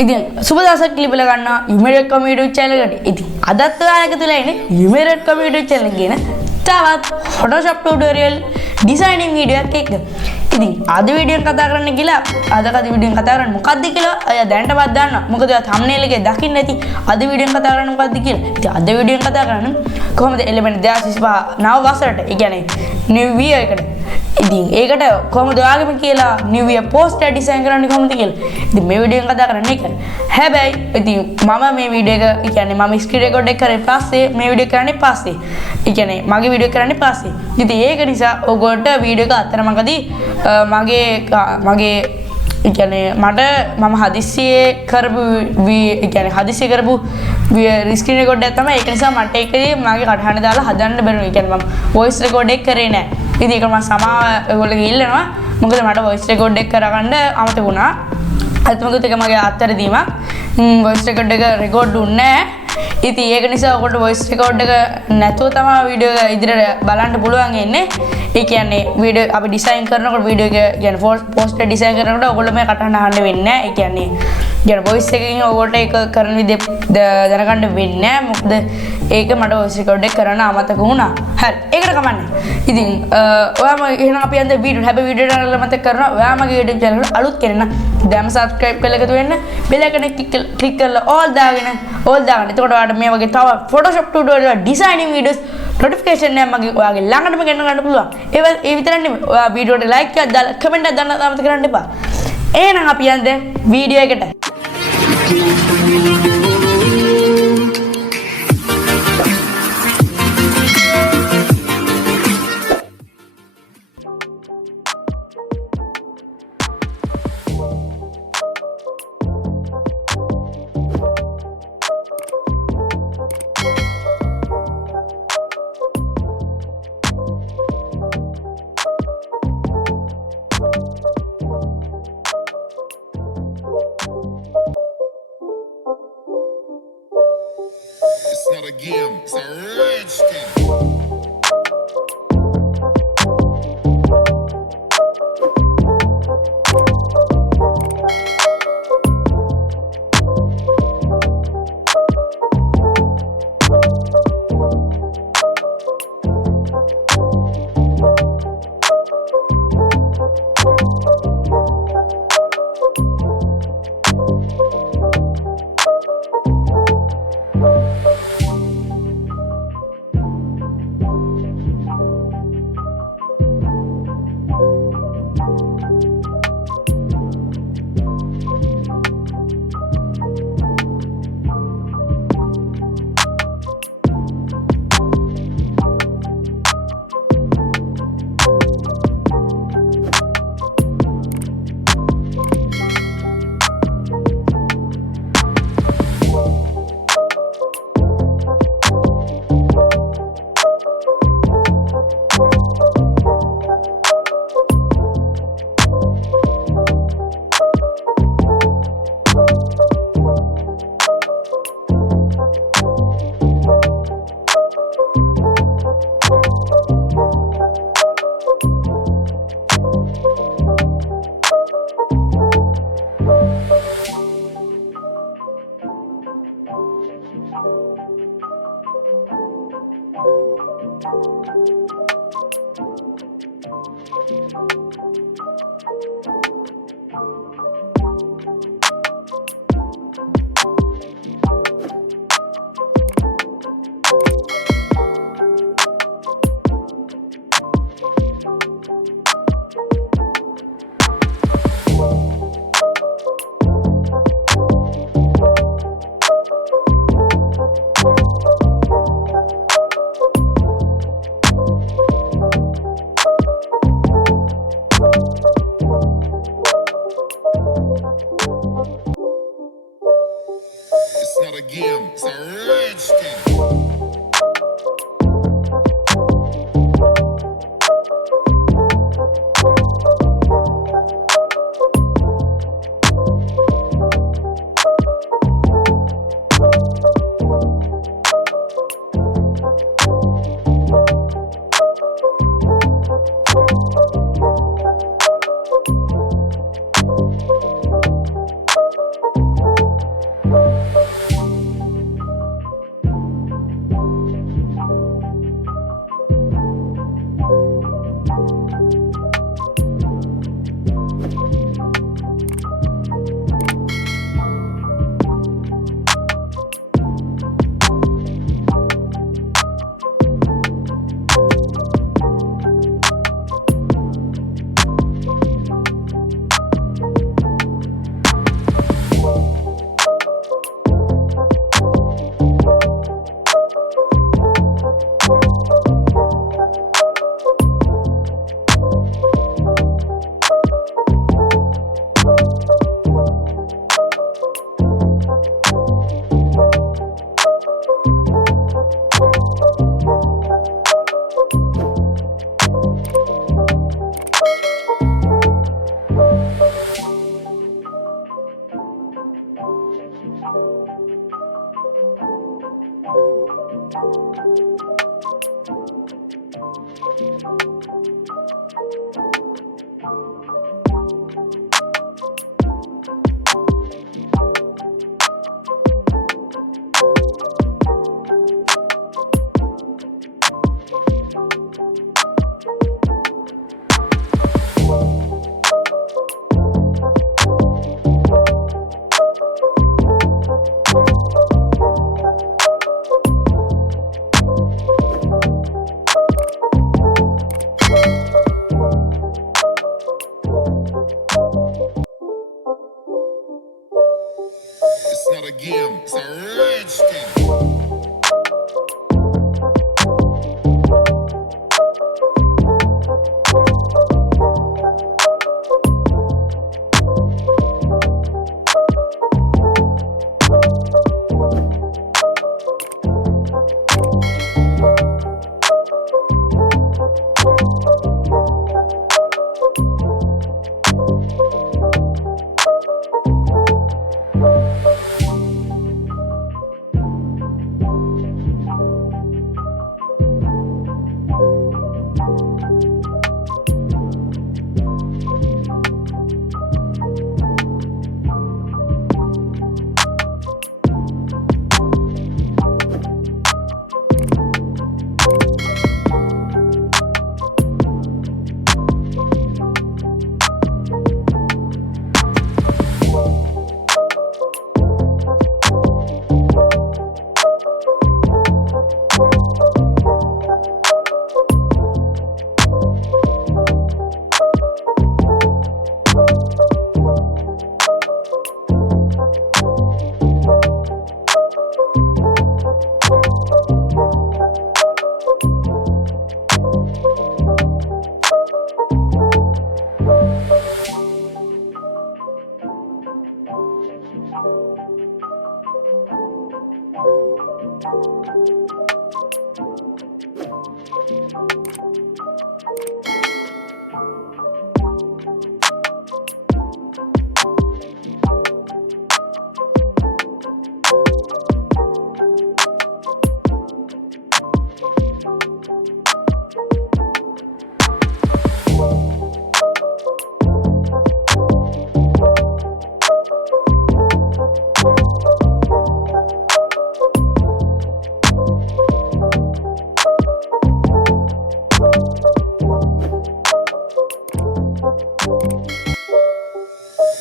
ඉතින් සුබදවසක් ලිපල ගන්නවා යුමරට්.com YouTube channel එකට. ඉතින් අදත් ඔයාලා එකතු වෙලා ඉන්නේ යුමරට්.com YouTube channel කියන තවත් Photoshop tutorial designing video එකක් එක්ක. ඉතින් අද වීඩියෝ එක කතා කරන්න කියලා අද වීඩියෝ එක කතා කරන්නේ මොකක්ද කියලා අය දැනටවත් දන්නවා. මොකද ඔයා thumbnail එකේ දකින්න ඇති අද වීඩියෝ එක කතා කරන්නේ මොකක්ද කියලා. ඉතින් අද වීඩියෝ එක කතා කරන්නේ කොහොමද Element 2025 නව වසරට, ඒ කියන්නේ new year එකට. ඉතින් ඒකට කොහොමද ඔයාගෙම කියලා new year poster design කරන්නේ කොහොමද කියලා. ඉතින් මේ වීඩියෝ එක කතා කරන්නේ ඒක. හැබැයි ඉතින් මම මේ වීඩියෝ එක, ඒ කියන්නේ මම screen record එක කරේ පස්සේ මේ වීඩියෝ කරන්නේ පස්සේ. ඒ කියන්නේ මගේ වීඩියෝ කරන්නේ පස්සේ. ඉතින් ඒක නිසා ඔයගොල්ලන්ට වීඩියෝ එක අතරමඟදී මගේ ඒ කියන්නේ මම හදිස්සියේ කරපු හදිස්සියේ කරපු ස්ක්‍රීන් රෙකෝඩ් එකක් තමයි. ඒක නිසා මට ඒකේ මගේ කටහඬ දාලා හදන්න බැරුණා. ඒ කියන්නේ මම වොයිස් රෙකෝඩ් එක කරේ නැහැ. ඉතින් ඒක මම සමාව ඔයගොල්ලෝ ඉල්ලනවා. මොකද මට වොයිස් රෙකෝඩ් එක කරගන්න අමතක වුණා. අත්මගත එක මගේ අත්තරදීමක්. වොයිස් රෙකෝඩ් එක රෙකෝඩ් දුන්නේ නැහැ. ඉතින් ඒක නිසා ඔයගොල්ලෝ වොයිස් රෙකෝඩ් එක නැතුව තමයි වීඩියෝ එක ඉදිරියට බලන්න පුළුවන් ඉන්නේ. ඒ කියන්නේ වීඩියෝ අපි ඩිසයින් කරනකොට වීඩියෝ එක කියන්නේ පෝස්ටර් ඩිසයින් කරනකොට ඔයගොල්ලෝ මේ කටහඬ අහන්න වෙන්නේ නැහැ. ඒ කියන්නේ වොයිස් එකකින් ඔයගොල්ලෝ ඒක කරන විදිහ දැනගන්න වෙන්නේ නැහැ. මොකද ඒක මට වොයිස් රෙකෝඩ් එක කරන්න අමතක වුණා. හරි. ඒකට කමන්නේ. ඉතින් ඔයාම එහෙනම් අපි යන්න වීඩියෝ හැබැයි වීඩියෝ එක මතක කරනවා. ඔයාමගේ YouTube channel එක අලුත් කෙනෙක් නම් දැන් subscribe කරලා එකතු වෙන්න. bell icon එක click කරලා all දාගෙන. එතකොට ඔයාලට මේ වගේ තව Photoshop tutorial designing videos notification එක මගේ ඔයාගේ ළඟටම ගෙන්න ගන්න පුළුවන්. ඒ විතරක් නෙමෙයි. ඔයා වීඩියෝ එකට like එකක් දාලා comment එකක් දාන්න අමතක කරන්න එපා. එහෙනම් අපි යන්නේ වීඩියෝ එකට. It's not a game, it's a rich thing. It's not a game, it's a rich thing. It's not a game, it's a rich thing.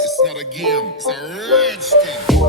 It's not a game, it's a rich thing.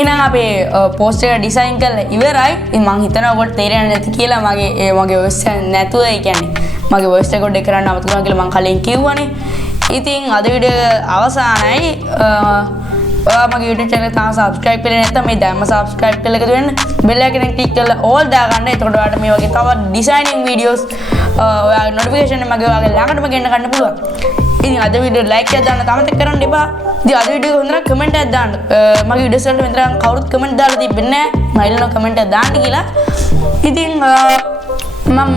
එහෙනම් අපේ පෝස්ට් එක ඩිසයින් කරලා ඉවරයි. ඉතින් මං හිතනවා ඔයගොල්ලෝ තේරෙන්නේ නැති කියලා මගේ වොයිස් එක නැතුව ඒ කියන්නේ මගේ වොයිස් රෙකෝඩ් එක කරන්න අමතක වුණා කියලා මං කලින් කිව්වනේ. ඉතින් අද වීඩියෝ එක අවසానයි. ඔයා මගේ YouTube channel එක තාම subscribe කරලා නැත්නම් මේ දැම්ම subscribe කරලා එකතු වෙන්න. bell icon එක click කරලා all දාගන්න. එතකොට ඔයාලට මේ වගේ තවත් designing videos ඔයාගේ notification එක මගේ ඔයාගේ ළඟටම ගෙන්න ගන්න පුළුවන්. ඉතින් අද වීඩියෝ like එකක් දාන්න අමතක කරන්න එපා. ඉතින් අද වීඩියෝ එක හොඳ නම් comment එකක් දාන්න. මගේ videos වලට මෙතන කවුරුත් comment දාලා තිබෙන්නේ නැහැ. මම ඉල්ලන comment එකක් දාන්න කියලා. ඉතින් මම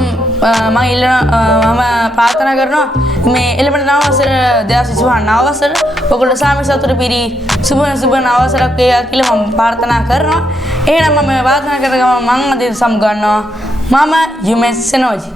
ප්‍රාර්ථනා කරනවා මේ එළඹෙන නව වසර 2025 නව වසර ඔයගොල්ලෝ සාමි සතුට පිරි සුබ නව වසරක් වේවා කියලා මම ප්‍රාර්ථනා කරනවා. එහෙනම් මම ප්‍රාර්ථනා කරගම මම අද සම් ගන්නවා. මම යුමෙස් සෙනෝජි